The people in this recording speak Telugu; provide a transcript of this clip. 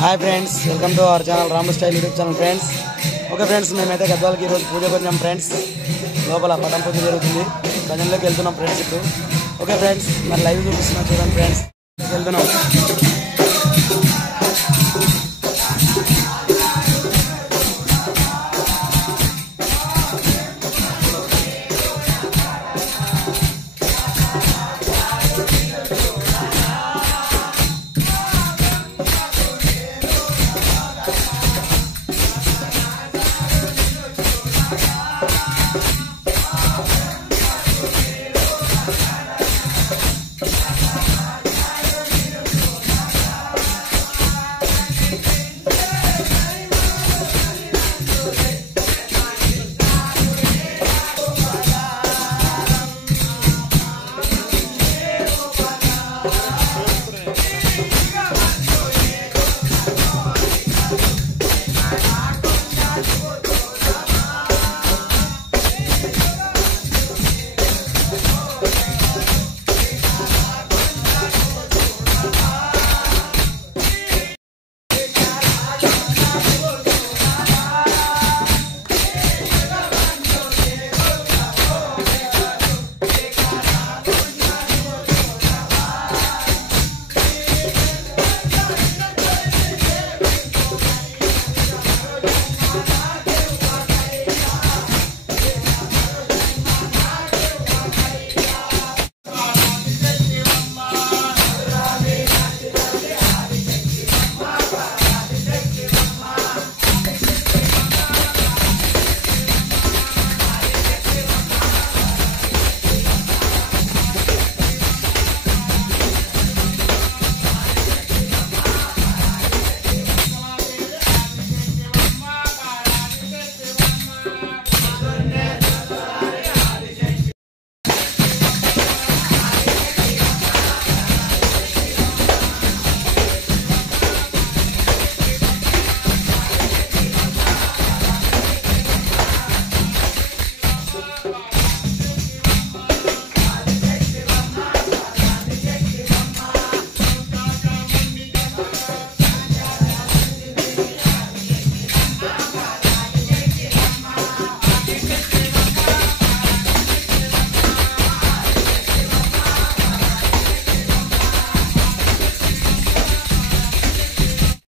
Hi friends, welcome to our channel Ramu style YouTube channel friends. Okay friends, మేమైతే గద్వాలకి ఈరోజు పూజకు వచ్చాం ఫ్రెండ్స్. లోపల పటం పూజ జరుగుతుంది, భజనలోకి వెళ్తున్నాం ఫ్రెండ్స్ ఇప్పుడు. ఓకే ఫ్రెండ్స్, మరి లైవ్ చూపిస్తున్నా చూడండి ఫ్రెండ్స్, వెళ్తున్నాం.